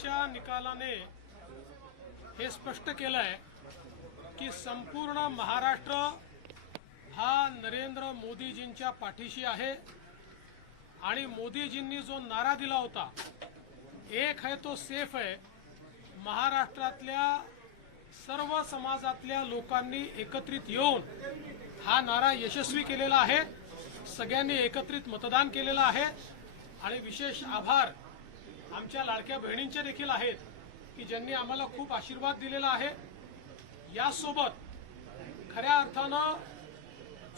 आजच्या निकालाने हे स्पष्ट केलंय की संपूर्ण महाराष्ट्र हा नरेंद्र मोदीजींच्या पाठीशी आहे आणि मोदीजींनी जो नारा दिला होता, एक है तो सेफ है, महाराष्ट्रातल्या सर्व समाजातल्या लोकांनी एकत्रित येऊन हा नारा यशस्वी केलेला आहे। सगळ्यांनी एकत्रित मतदान केलेलं आहे आणि विशेष आभार आमच्या लाडक्या बहिणींचे देखील आहेत की ज्यांनी आम्हाला खूप आशीर्वाद दिलेला आहे। यासोबत खऱ्या अर्थानं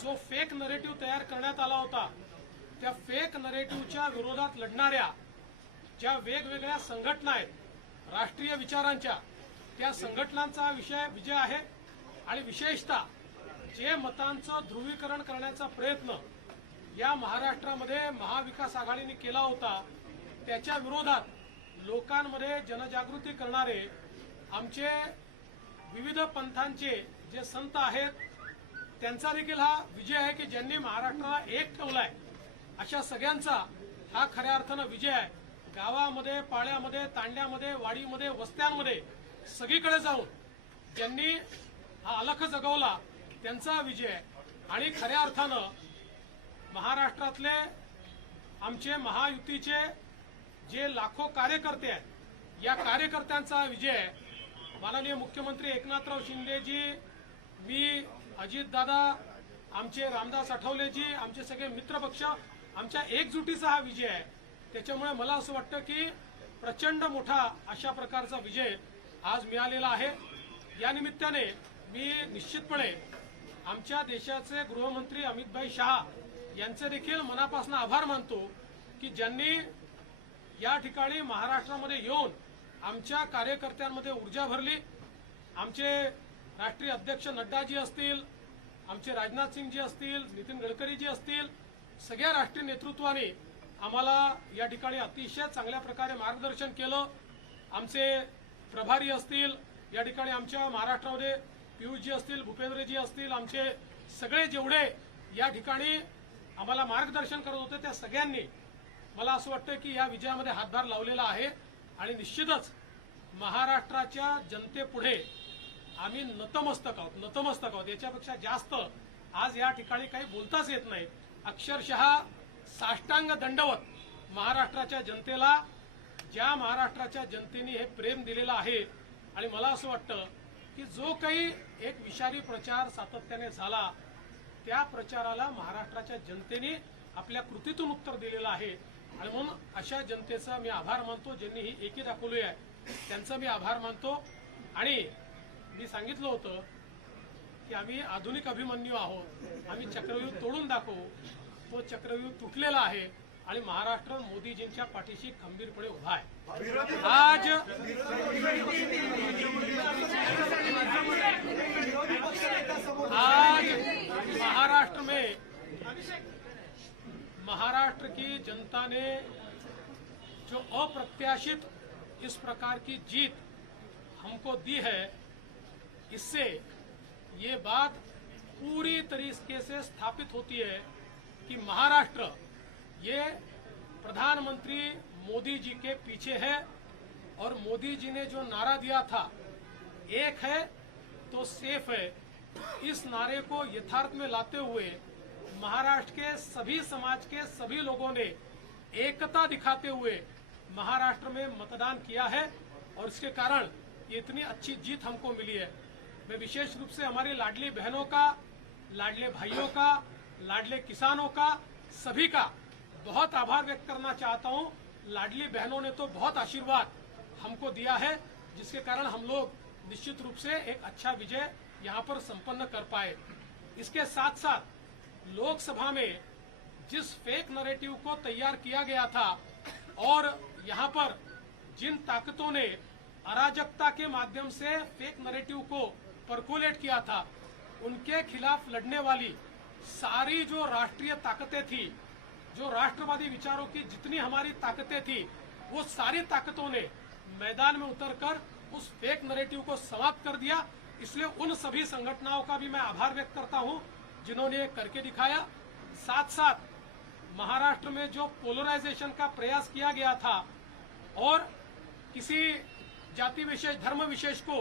जो फेक नरेटिव्ह तयार करण्यात आला होता, त्या फेक नरेटिव्हच्या विरोधात लढणाऱ्या ज्या वेगवेगळ्या संघटना आहेत राष्ट्रीय विचारांच्या, त्या संघटनांचा विजय आहे आणि विशेषतः जे मतांचं ध्रुवीकरण करण्याचा प्रयत्न या महाराष्ट्रामध्ये महाविकास आघाडीने केला होता, त्याच्या विरोधात लोकांमध्ये जनजागृती करणारे आमचे विविध पंथांचे जे संत आहेत, त्यांचा देखील हा विजय आहे की ज्यांनी महाराष्ट्राला एक ठेवलाय। अशा सगळ्यांचा हा खऱ्या अर्थानं विजय आहे। गावामध्ये, पाड्यामध्ये, तांड्यामध्ये, वाडीमध्ये, वस्त्यांमध्ये सगळीकडे जाऊन ज्यांनी हा अलख जगवला त्यांचा विजय आहे। आणि खऱ्या अर्थानं महाराष्ट्रातले आमचे महायुतीचे जे लाखो कार्यकर्ते आहेत, या कार्यकर्त्यांचा विजय आहे। माननीय मुख्यमंत्री एकनाथराव शिंदेजी, मी, अजितदादा, आमचे रामदास आठवलेजी, आमचे सगळे मित्रपक्ष, आमच्या एकजुटीचा हा विजय आहे। त्याच्यामुळे मला असं वाटतं की प्रचंड मोठा अशा प्रकारचा विजय आज मिळालेला आहे। या निमित्ताने मी निश्चितपणे आमच्या देशाचे गृहमंत्री अमितभाई शहा यांचे देखील मनापासून आभार मानतो की ज्यांनी या ठिकाणी महाराष्ट्रामध्ये येऊन आमच्या कार्यकर्त्यांमध्ये ऊर्जा भरली। आमचे राष्ट्रीय अध्यक्ष नड्डाजी असतील, आमचे राजनाथ सिंगजी असतील, नितीन गडकरीजी असतील, सगळ्या राष्ट्रीय नेतृत्वाने आम्हाला या ठिकाणी अतिशय चांगल्या प्रकारे मार्गदर्शन केलं। आमचे प्रभारी असतील, या ठिकाणी आमच्या महाराष्ट्रामध्ये पियुषजी असतील, भूपेंद्रजी असतील, आमचे सगळे जेवढे या ठिकाणी आम्हाला मार्गदर्शन करत होते त्या सगळ्यांनी मला असं वाटतं की या विजयामध्ये हातभार लावलेला आहे। आणि निश्चितच महाराष्ट्राच्या जनतेपुढे आम्ही नतमस्तक आहोत। याच्यापेक्षा जास्त आज या ठिकाणी काही बोलताच येत नाही। अक्षरशः साष्टांग दंडवत महाराष्ट्राच्या जनतेला, ज्या महाराष्ट्राच्या जनतेने हे प्रेम दिलेलं आहे। आणि मला असं वाटतं की जो काही एक विषारी प्रचार सातत्याने झाला, त्या प्रचाराला महाराष्ट्राच्या जनतेने आपल्या कृतीतून उत्तर दिलेलं आहे। आणि म्हणून अशा जनतेचा मी आभार मानतो, ज्यांनी ही एकी दाखवली आहे त्यांचा मी आभार मानतो। आणि मी सांगितलं होतं की आम्ही आधुनिक अभिमन्यू आहोत, आम्ही चक्रव्यूह तोडून दाखवू। तो चक्रव्यूह तुटलेला आहे आणि महाराष्ट्र मोदीजींच्या पाठीशी खंबीरपणे उभा आहे। आज महाराष्ट्र की जनता ने जो अप्रत्याशित इस प्रकार की जीत हमको दी है, इससे ये बात पूरी तरीके से स्थापित होती है कि महाराष्ट्र ये प्रधानमंत्री मोदी जी के पीछे है। और मोदी जी ने जो नारा दिया था, एक है तो सेफ है, इस नारे को यथार्थ में लाते हुए महाराष्ट्र के सभी समाज के सभी लोगों ने एकता दिखाते हुए महाराष्ट्र में मतदान किया है और इसके कारण ये इतनी अच्छी जीत हमको मिली है। मैं विशेष रूप से हमारी लाडली बहनों का, लाडले भाइयों का, लाडले किसानों का, सभी का बहुत आभार व्यक्त करना चाहता हूं। लाडली बहनों ने तो बहुत आशीर्वाद हमको दिया है, जिसके कारण हम लोग निश्चित रूप से एक अच्छा विजय यहां पर संपन्न कर पाए। इसके साथ साथ लोकसभा में जिस फेक नैरेटिव को तैयार किया गया था और यहां पर जिन ताकतों ने अराजकता के माध्यम से फेक नैरेटिव को परकोलेट किया था, उनके खिलाफ लड़ने वाली सारी जो राष्ट्रीय ताकतें थी, जो राष्ट्रवादी विचारों की जितनी हमारी ताकतें थी, वो सारी ताकतों ने मैदान में उतरकर उस फेक नैरेटिव को समाप्त कर दिया। इसलिए उन सभी संगठनों का भी मैं आभार व्यक्त करता हूं जिन्होंने ये करके दिखाया। साथ साथ महाराष्ट्र में जो पोलराइजेशन का प्रयास किया गया था और किसी जाति विशेष धर्म विशेष को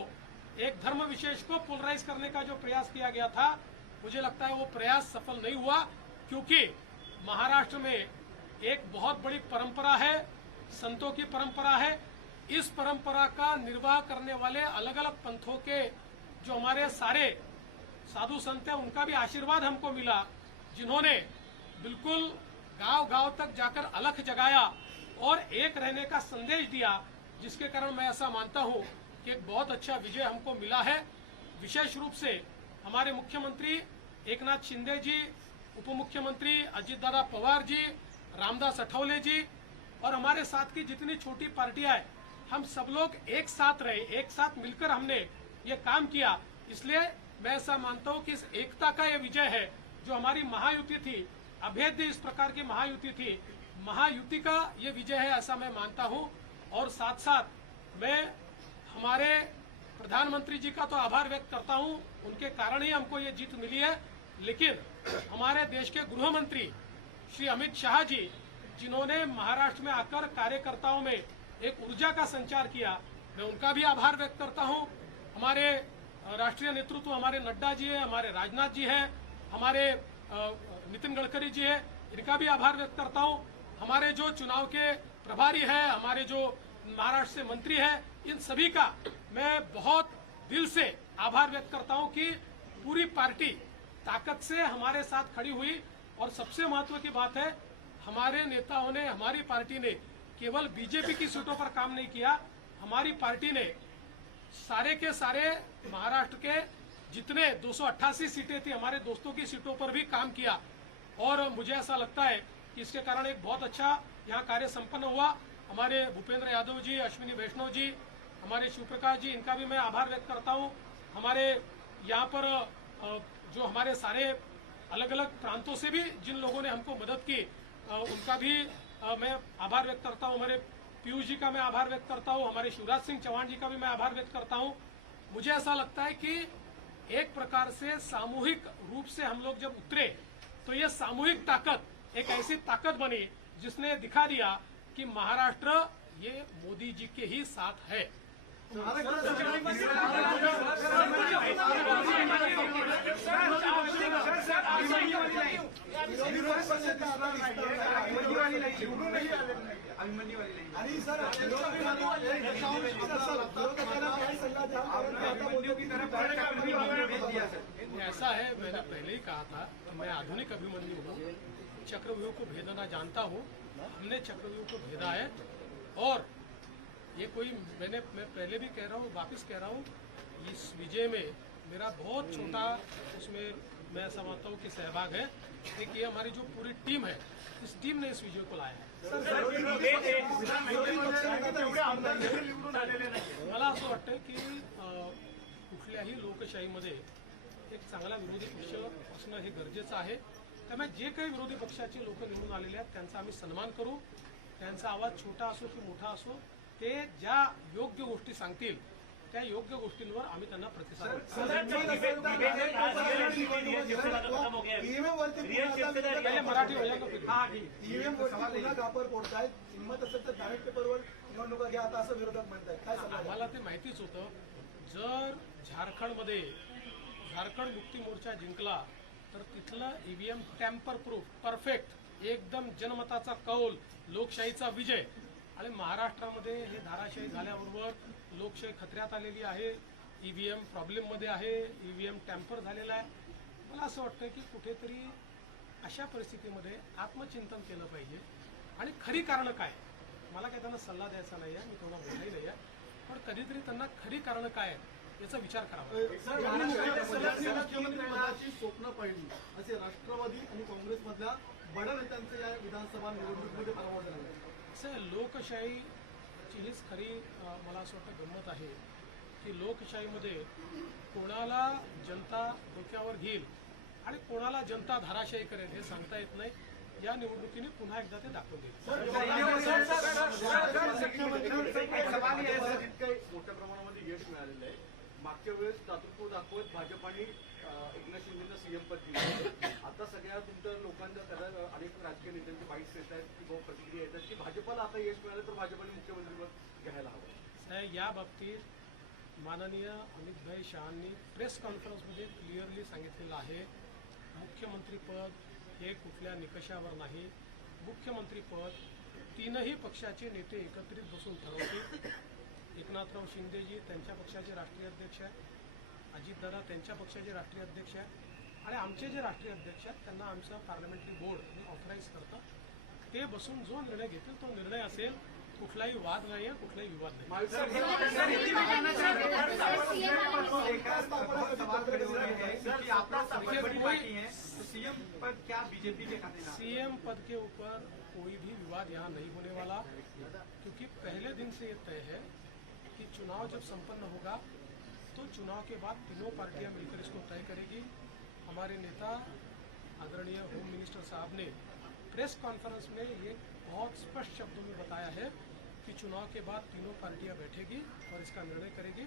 एक धर्म विशेष को पोलराइज करने का जो प्रयास किया गया था, मुझे लगता है वो प्रयास सफल नहीं हुआ, क्योंकि महाराष्ट्र में एक बहुत बड़ी परंपरा है, संतों की परंपरा है। इस परंपरा का निर्वाह करने वाले अलग अलग पंथों के जो हमारे सारे साधु संत हैं, उनका भी आशीर्वाद हमको मिला, जिन्होंने बिल्कुल गांव गांव तक जाकर अलख जगाया और एक रहने का संदेश दिया, जिसके कारण मैं ऐसा मानता हूं कि एक बहुत अच्छा विजय हमको मिला है। विशेष रूप से हमारे मुख्यमंत्री एकनाथ शिंदे जी, उप मुख्यमंत्री अजितदादा पवार जी, रामदास अठौले जी और हमारे साथ की जितनी छोटी पार्टियां हैं, हम सब लोग एक साथ रहे, एक साथ मिलकर हमने ये काम किया। इसलिए मैं ऐसा मानता हूं कि इस एकता का ये विजय है, जो हमारी महायुति थी, अभेद्य इस प्रकार की महायुति थी, महायुति का ये विजय है, ऐसा मैं मानता हूं। और साथ साथ मैं हमारे प्रधानमंत्री जी का तो आभार व्यक्त करता हूं, उनके कारण ही हमको ये जीत मिली है। लेकिन हमारे देश के गृह मंत्री श्री अमित शाह जी, जिन्होंने महाराष्ट्र में आकर कार्यकर्ताओं में एक ऊर्जा का संचार किया, मैं उनका भी आभार व्यक्त करता हूं। हमारे राष्ट्रीय नेतृत्व हमारे नड्डा जी है, हमारे राजनाथ जी है, हमारे नितिन गडकरी जी है, इनका भी आभार व्यक्त करता हूं। हमारे जो चुनाव के प्रभारी है, हमारे जो महाराष्ट्र से मंत्री है, इन सभी का मैं बहुत दिल से आभार व्यक्त करता हूं कि पूरी पार्टी ताकत से हमारे साथ खड़ी हुई। और सबसे महत्व की बात है, हमारे नेताओं ने, हमारी पार्टी ने केवल बीजेपी की सीटों पर काम नहीं किया, हमारी पार्टी ने सारे के सारे महाराष्ट्र के जितने 288 सीटें थी, हमारे दोस्तों की सीटों पर भी काम किया। और मुझे ऐसा लगता है कि इसके कारण एक बहुत अच्छा यहाँ कार्य संपन्न हुआ। हमारे भूपेंद्र यादव जी, अश्विनी वैष्णव जी, हमारे शिवप्रकाश जी, इनका भी मैं आभार व्यक्त करता हूँ। हमारे यहाँ पर जो हमारे सारे अलग अलग प्रांतों से भी जिन लोगों ने हमको मदद की, उनका भी मैं आभार व्यक्त करता हूँ। हमारे पीयूष जी का मैं आभार व्यक्त करता हूँ, हमारे शिवराज सिंह चौहान जी का भी मैं आभार व्यक्त करता हूँ। मुझे ऐसा लगता है कि एक प्रकार से सामूहिक रूप से हम लोग जब उतरे, तो ये सामूहिक ताकत एक ऐसी ताकत बनी जिसने दिखा दिया कि महाराष्ट्र ये मोदी जी के ही साथ है। ऐसा है, मैंने पहले ही कहा था कि मैं आधुनिक अभिमन्यु हूँ, चक्रव्यूह को भेदना जानता हूँ। हमने चक्रव्यूह को भेदा है और ये कोई मैं पहले भी कह रहा हूँ, वापिस कह रहा हूँ, इस विजय में मेरा बहुत छोटा उसमें मैं समझता हूँ कि सहभाग है। एक ये हमारी जो पूरी टीम है, इस टीम ने इस विजय को लाया है। मला असं वाटतं की कुठल्याही लोकशाहीमध्ये एक चांगला विरोधी पक्ष असणं हे गरजेचं आहे। त्यामुळे जे काही विरोधी पक्षाचे लोक निवडून आलेले आहेत त्यांचा आम्ही सन्मान करू। त्यांचा आवाज छोटा असो की मोठा असो, ते ज्या योग्य गोष्टी सांगतील त्या योग्य गोष्टींवर आम्ही त्यांना प्रतिसाद मराठी आम्हाला ते माहितीच होतं। जर झारखंडमध्ये झारखंड मुक्ती मोर्चा जिंकला तर तिथलं ईव्हीएम टॅम्पर प्रूफ परफेक्ट एकदम जनमताचा कौल लोकशाहीचा विजय। आणि महाराष्ट्रामध्ये हे धाराशाही झाल्याबरोबर लोकशाही खतऱ्यात आलेली आहे, ईव्हीएम प्रॉब्लेममध्ये आहे, ईव्हीएम टॅम्पर झालेला आहे। मला असं वाटतं की कुठेतरी अशा परिस्थितीमध्ये आत्मचिंतन केलं पाहिजे आणि खरी कारणं काय, मला काही त्यांना सल्ला द्यायचा नाही आहे, मी थोडा बोलही नाही आहे, पण कधीतरी त्यांना खरी कारणं काय आहेत याचा विचार करावा। मुख्यमंत्रिपदाची स्वप्न पाहिली असे राष्ट्रवादी आणि काँग्रेसमधल्या बड्या नेत्यांचे या विधानसभा निवडणुकीमध्ये पराभव झाला। लोकशाहीची हीच खरी मला असं वाटतं गंमत आहे की लोकशाहीमध्ये कोणाला जनता डोक्यावर घेईल आणि कोणाला जनता धाराशाही करेल हे सांगता येत नाही। या निवडणुकीने पुन्हा एकदा ते दाखवून देईल। मोठ्या प्रमाणामध्ये यश मिळालेलं आहे। मागच्या वेळेस दातृत्व दाखवत भाजपाने एकनाथ शिंदेंना सीएम पद दिलं। आता सगळ्या तुमच्या लोकांच्या त्याला अनेक राजकीय नेत्यांचे बाईट्स येत आहेत की प्रतिक्रिया येतात की भाजपाला आता यश मिळालं तर भाजपाने मुख्यमंत्रीपद घ्यायला हवं। या बाबतीत माननीय अमितभाई शहांनी प्रेस कॉन्फरन्समध्ये क्लिअरली सांगितलेलं आहे, मुख्यमंत्रीपद हे कुठल्या निकषावर नाही. मुख्यमंत्रीपद तीनही पक्षाचे नेते एकत्रित बसून ठरवतील. एकनाथराव शिंदेजी त्यांच्या पक्षाचे राष्ट्रीय अध्यक्ष आहेत, अजितदादा त्यांच्या पक्षाचे राष्ट्रीय अध्यक्ष आहेत आणि आमचे जे राष्ट्रीय अध्यक्ष आहेत त्यांना आमचं पार्लमेंटरी बोर्ड हे ऑथराईज करतं. ते बसून जो निर्णय घेतील तो निर्णय असेल. कुठलाही वाद नाही आहे, कुठलाही विवाद नाही. सीएम पद के ऊपर कोई भी विवाद यहाँ नहीं होने वाला, क्योंकि पहले दिन से ये तय है कि चुनाव जब संपन्न होगा तो चुनाव के बाद तीनों पार्टियां मिलकर इसको तय करेगी. हमारे नेता आदरणीय होम मिनिस्टर साहब ने प्रेस कॉन्फ्रेंस में ये बहुत स्पष्ट शब्दों में बताया है कि चुनाव के बाद तीनों पार्टियां बैठेगी और इसका निर्णय करेगी.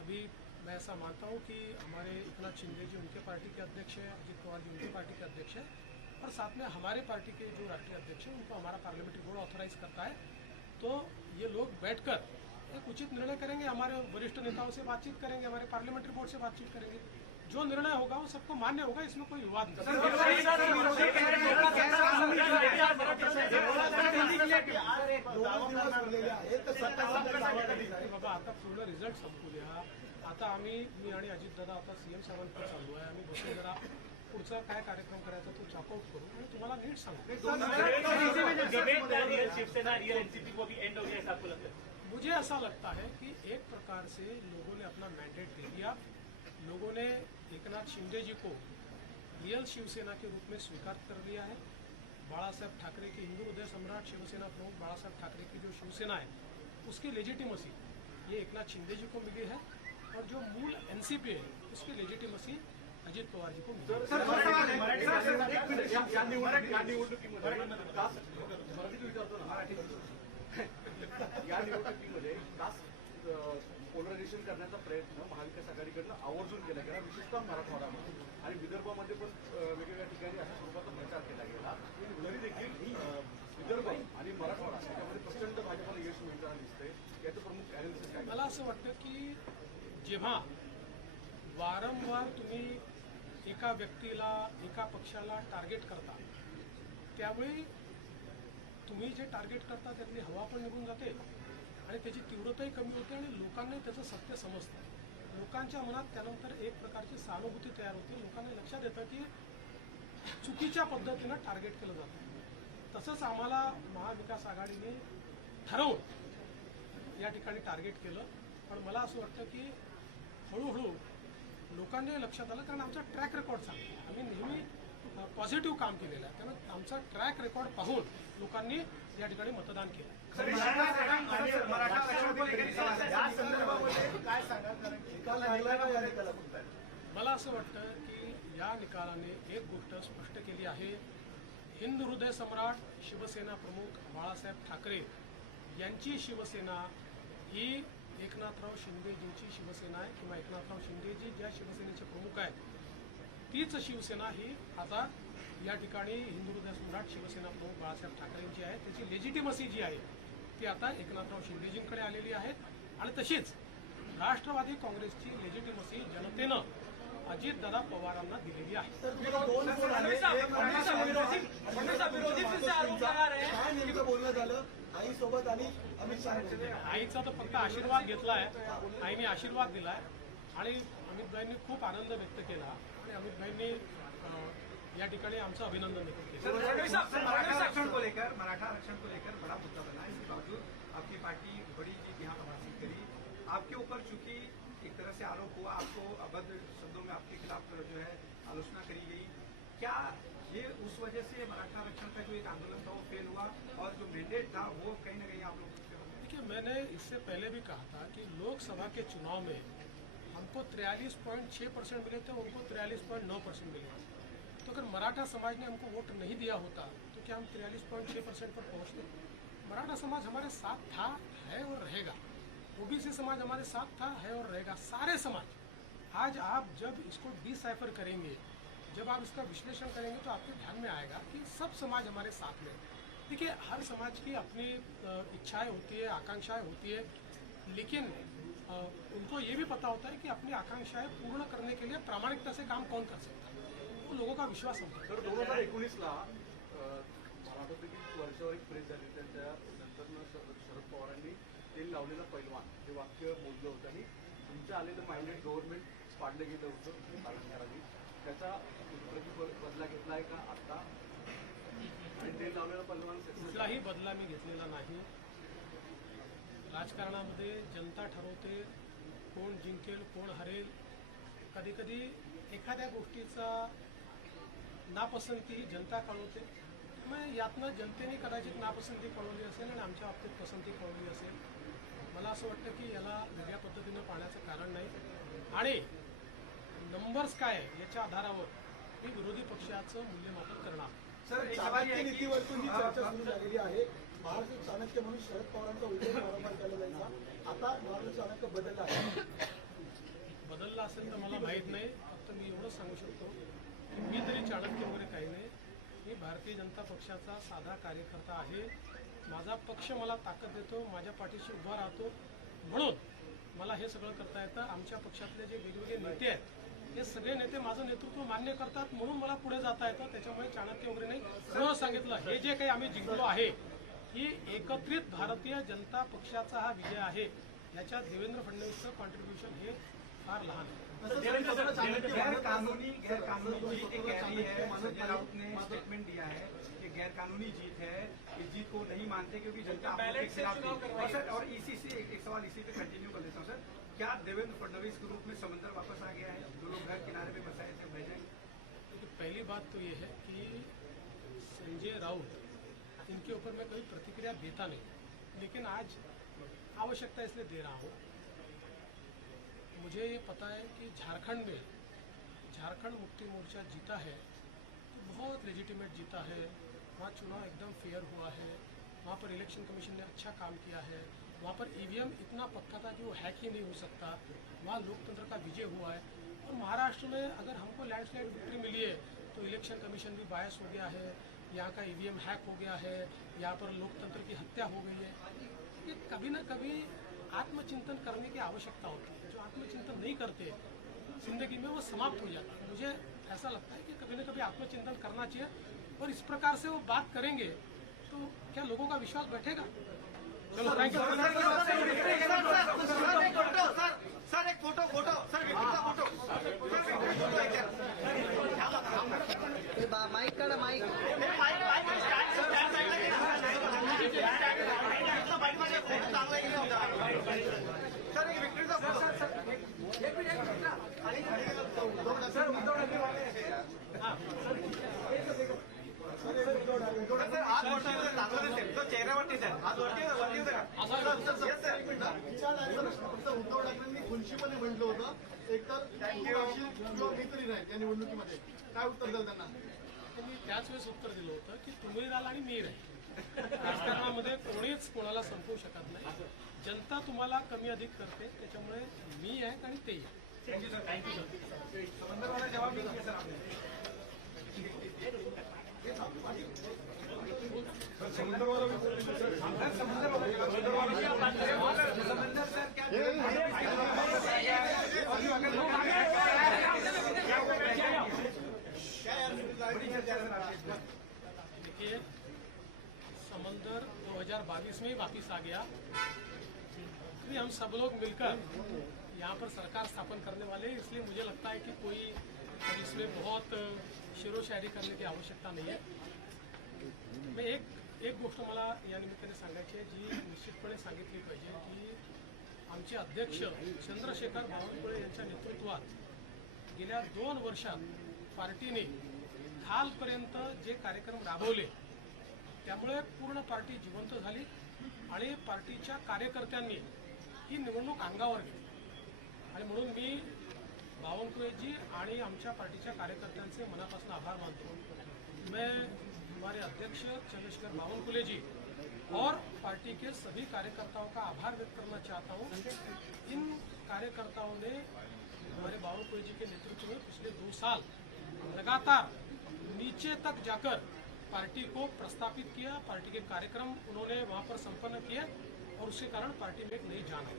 अभी मैं ऐसा मानता हूं कि हमारे एकनाथ शिंदे जी उनके पार्टी के अध्यक्ष हैं, अजित पवार जी उनकी पार्टी के अध्यक्ष हैं और साथ में हमारे पार्टी के जो राष्ट्रीय अध्यक्ष हैं उनको हमारा पार्लियामेंट्री बोर्ड ऑथराइज करता है. तो ये लोग बैठकर एक उचित निर्णय करेंगे. हमारे वरिष्ठ नेताओं से बातचीत करेंगे, हमारे पार्लियामेंट्री बोर्ड से बातचीत करेंगे. जो निर्णय होगा वो सबको मान्य होगा, इसमें कोई विवाद नहीं. बाबा आता पूर्ण रिझल्ट संपू द्या. आता मी आणि अजितदादा आता सीएम साहेबांकडे चाललो आहे. आम्ही बसून जरा पुढचा काय कार्यक्रम करायचा तो चॉकआउट करू आणि तुम्हाला नीट सांगू. मुझे ऐसा लगता है कि एक प्रकार से लोगों ने अपना मैंडेट दे दिया. लोगों ने एकनाथ शिंदे जी को रियल शिवसेना के रूप में स्वीकार कर लिया है. बाळासाहेब ठाकरे की हिंदू हृदय सम्राट शिवसेना प्रमुख बाळासाहेब ठाकरे की जो शिवसेना है उसकी लेजिटिमसी ये एकनाथ शिंदे जी को मिली है और जो मूल एनसीपी है उसकी लेजिटिमसी अजित पवार जी को मिली या निवडणुकीमध्ये पोलरायझेशन करण्याचा प्रयत्न महाविकास आघाडीकडनं आवर्जून केला गेला, विशेषतः मराठवाड्यामध्ये आणि विदर्भामध्ये पण वेगवेगळ्या ठिकाणी अशा स्वरूपाचा प्रचार केला गेला. तरी देखील विदर्भ आणि मराठवाडा याच्यामध्ये प्रचंड भाजपला यश मिळताना दिसतंय. याचं प्रमुख ॲनालिसिस काय? मला असं वाटतं की जेव्हा वारंवार तुम्ही एका व्यक्तीला एका पक्षाला टार्गेट करता त्यावेळी तुम्ही जे टार्गेट करता त्यातली हवा पण निघून जाते आणि त्याची तीव्रताही कमी होते आणि लोकांनाही त्याचं सत्य समजतं. लोकांच्या मनात त्यानंतर एक प्रकारची सहानुभूती तयार होते. लोकांना लक्षात येतं की चुकीच्या पद्धतीनं टार्गेट केलं जातं. तसंच आम्हाला महाविकास आघाडीने ठरवून या ठिकाणी टार्गेट केलं. पण मला असं वाटतं की हळूहळू लोकांनी लक्षात आलं, कारण आमचा ट्रॅक रेकॉर्ड सांगतो. आम्ही नेहमी पॉझिटिव्ह काम केलेलं आहे, त्यामुळे आमचा ट्रॅक रेकॉर्ड पाहून लोकांनी या ठिकाणी मतदान केलं. मला असं वाटतं की या निकालाने एक गोष्ट स्पष्ट केली आहे. हिंदू हृदय सम्राट शिवसेना प्रमुख बाळासाहेब ठाकरे यांची शिवसेना ही एकनाथराव शिंदेजींची शिवसेना आहे किंवा एकनाथराव शिंदेजी ज्या शिवसेनेचे प्रमुख आहेत तीच शिवसेना ही आता या ठिकाणी हिंदू हृदय सम्राट शिवसेना प्रमुख बाळासाहेब ठाकरेंची आहे. त्याची लेजिटिमसी जी आहे ती आता एकनाथराव शिंदेजींकडे आलेली आहे आणि तशीच राष्ट्रवादी काँग्रेसची लेजिटिमसी जनतेनं अजितदादा पवारांना दिलेली आहे. बोलणं झालं आईसोबत आणि अमित शहा आईचा तर फक्त आशीर्वाद घेतलाय. आईने आशीर्वाद दिलाय आणि अमितभाईंनी खूप आनंद व्यक्त केला आणि अमितभाईंनी या ठिकाणी आमचं अभिनंदन व्यक्त केलं. मराठा आरक्षण को लेकर बड़ा मुद्दा बना. इसके बावजूद आपकी पार्टी बड़ी जीत यहाँ पर हासिल करी. आपके ऊपर चूंकि एक तरह से आरोप हुआ, आपको अभद्र शब्दों में आपके खिलाफ जो है आलोचना करी गई, क्या ये उस वजह से मराठा आरक्षण का जो एक आंदोलन था वो फेल हुआ और जो मैंडेट था वो कहीं ना कहीं आप लोग? देखिए, मैंने इससे पहले भी कहा था कि लोकसभा के चुनाव में हमको 43.6% मिले थे, उनको 43.9% मिले. तो अगर मराठा समाज ने हमको वोट नहीं दिया होता तो क्या हम 43.6% पर पहुंचते? मराठा समाज हमारे साथ था, है और रहेगा. ओबीसी समाज हमारे साथ था, है और रहेगा. सारे समाज. आज आप जब इसको डिसाइफर करेंगे, जब आप इसका विश्लेषण करेंगे तो आपके ध्यान में आएगा कि सब समाज हमारे साथ में. देखिए, हर समाज की अपनी इच्छाएं होती है, आकांक्षाएं होती है. लेकिन उनको ये भी पता होता है कि अपनी आकांक्षाएं पूर्ण करने के लिए प्रामाणिकता से काम कौन कर सकता है, वो लोगों का विश्वास होता है। तर 2019ला मला आठवतं की वर्षावर एक प्रेस झाली, त्याच्या नंतर शरद पवारांनी तेल लावलेलं पैलवान हे वाक्य बोललं होतं आणि तुमच्या आलेलं माइंडेड गव्हर्नमेंट पाडलं गेलं होतं पालनकरांनी, त्याचा बदला घेतलाय का आता? आणि तेल लावलेलं पैलवान कुठलाही बदला मी घेतलेला नाही. राजकारणामध्ये जनता ठरवते कोण जिंकेल कोण हरेल. कधी कधी एखाद्या गोष्टीचा नापसंती जनता कळवते, त्यामुळे यातनं जनतेने कदाचित नापसंती कळवली असेल आणि आमच्या बाबतीत पसंती कळवली असेल. मला असं वाटतं की याला वेगळ्या पद्धतीनं पाहण्याचं कारण नाही. आणि नंबर्स काय आहे याच्या आधारावर मी विरोधी पक्षाचं मूल्यमापन करणार. सर एक सवाल ये चाणक्य है कि नीतीवरतून ही चर्चा सुरू झालेली आहे. महाराष्ट्र चाणक्य म्हणून शरद पवारांचा उल्लेख वारंवार केला जायचा. आता महाराष्ट्र चाणक्य बदलला आहे. बदलला असेल तर मला माहीत नाही. फक्त मी एवढंच सांगू शकतो की मी तरी चाणक्य वगैरे काही नाही. मी भारतीय जनता पक्षाचा साधा कार्यकर्ता आहे. माझा पक्ष मला ताकद देतो, माझ्या पाठीशी उभा राहतो, म्हणून मला हे सगळं करता येतं. आमच्या पक्षातले जे वेगवेगळे नेते आहेत हे सगळे नेते माझं नेतृत्व मान्य करतात, म्हणून मला पुढे जाता येतं. त्याच्यामुळे चाणक्य वगैरे नाही. सरळ सांगितलं, हे जे काही आम्ही जिंकलो आहे ही एकत्रित भारतीय जनता पक्षाचा हा विजय आहे. याच्यात देवेंद्र फडणवीसचं कॉन्ट्रीब्युशन हे फार लहान आहे. गैर कानूनी जीत एक कह रही है, संजय राउत ने स्टेटमेंट दिया है कि गैर कानूनी जीत है, इस जीत को नहीं मानते क्योंकि जनता आप लोगों के खिलाफ थी। और सर और इसी से एक सवाल इसी पे कंटिन्यू कर देता हूँ सर, क्या देवेंद्र फडणवीस के रूप में समंदर वापस आ गया है? जो लोग घर किनारे पे बसाए थे बह जाएंगे? तो पहली बात तो ये है कि संजय राउत इनके ऊपर मैं कोई प्रतिक्रिया देता नहीं, लेकिन आज आवश्यकता इसलिए दे रहा हूँ. मुझे ये पता है कि झारखंड में झारखंड मुक्ति मोर्चा जीता है तो बहुत लेजिटिमेट जीता है. वहाँ चुनाव एकदम फेयर हुआ है. वहाँ पर इलेक्शन कमीशन ने अच्छा काम किया है. वहाँ पर ईवीएम इतना पक्का था कि वो हैक ही नहीं हो सकता. वहाँ लोकतंत्र का विजय हुआ है. और महाराष्ट्र में अगर हमको लैंडस्लाइड विक्ट्री मिली है तो इलेक्शन कमीशन भी बायस हो गया है, यहाँ का ईवीएम हैक हो गया है, यहाँ पर लोकतंत्र की हत्या हो गई है. ये कभी ना कभी आत्मचिंतन करने की आवश्यकता होती है. जो आत्मचिंतन नहीं करते जिंदगी में वो समाप्त हो जाता है. मुझे ऐसा लगता है कि कभी ना कभी आत्मचिंतन करना चाहिए, और इस प्रकार से वो बात करेंगे तो क्या लोगों का विश्वास बैठेगा? चलो थैंक यू. सर एक फोटो सर माइक काढा माइक. सर एक विक्ट्रीचा सर चेहऱ्यावरती सर आज उद्धव ठाकरेंनी खुनशीपणे म्हटलं होतं, एकतर किंवा मी तरी राहील या निवडणुकीमध्ये. काय उत्तर द्याल त्यांना? मी त्याच वेळेस उत्तर दिलं होतं की तुम्ही राहाल आणि मी राहील. राजकारणामध्ये कोणीच कोणाला संपवू शकत नाही. जनता तुम्हाला कमी अधिक करते, त्याच्यामुळे मी आहे आणि ते आहे. Thank you sir. समंदर वाला जवाब नहीं दिया सर आपने. देखिए समंदर 2022 में ही वापिस आ गया. अभी हम सब लोग मिलकर यहाँ पर सरकार स्थापन करने वाले हैं, इसलिए मुझे लगता है कि कोई इसमें बहुत शेरो शायरी करने की आवश्यकता नहीं है. मैं एक गोष्ट मला या निमित्ताने सांगायची आहे जी निश्चितपणे सांगितली पाहिजे की आमचे अध्यक्ष चंद्रशेखर बावनकुळे यांच्या नेतृत्वात गेल्या 2 वर्षात पार्टीने कालपर्यंत जे कार्यक्रम राबवले त्यामुळे पूर्ण पार्टी जिवंत झाली आणि पार्टीच्या कार्यकर्त्यांनी ही निवडणूक अंगावर घेतली. आणि म्हणून मी बावनकुळेजी आणि आमच्या पार्टीच्या कार्यकर्त्यांचे मनापासून आभार मानतो. मैं हमारे अध्यक्ष चंद्रशेखर बावनकुळे जी और पार्टी के सभी कार्यकर्ताओं का आभार व्यक्त करना चाहता हूँ. इन कार्यकर्ताओं ने हमारे बावनकुळे जी के नेतृत्व में पिछले 2 साल लगातार नीचे तक जाकर पार्टी को प्रस्थापित किया. पार्टी के कार्यक्रम उन्होंने वहाँ पर संपन्न किए और उसके कारण पार्टी में एक नई जान आई।